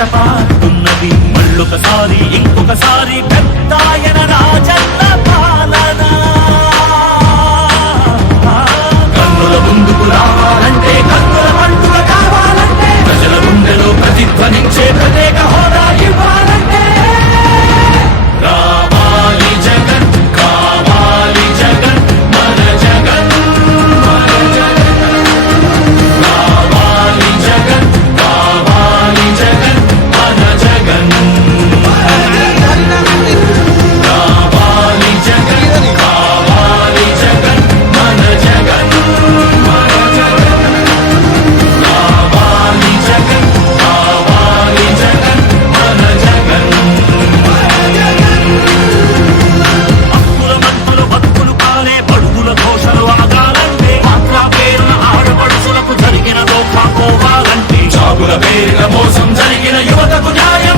నడపాడుతున్నది మళ్ళొకసారి ఇంకొకసారి పెద్దాయన రాజన్న పాలన కన్నుల ముందుకు రావాలంటే కన్నుల పండుగ కావాలంటే ప్రజల గుండెలో ప్రతిధ్వనించే ప్రత్యేక హోదా ఇవ్వాలంటే రావాలి జగన్ కావాలి జగన్ మన జగన్ మన జగన్ రావాలి జగన్ కావాలి జగన్ మన జగన్ రావాలి జగన్ కావాలి జగన్ మన జగన్ మన జగన్ రావాలి జగన్ కావాలి జగన్ మన జగన్ హక్కుల మంటలు బతుకులు కాలే బడుగుల ఘోషలు ఆగాలంటే మాత్రా పేరున ఆడపడుచులకు జరిగిన దోఖా పోవాలంటే జాగుల పేరున మోసం జరిగిన యువతకు న్యాయం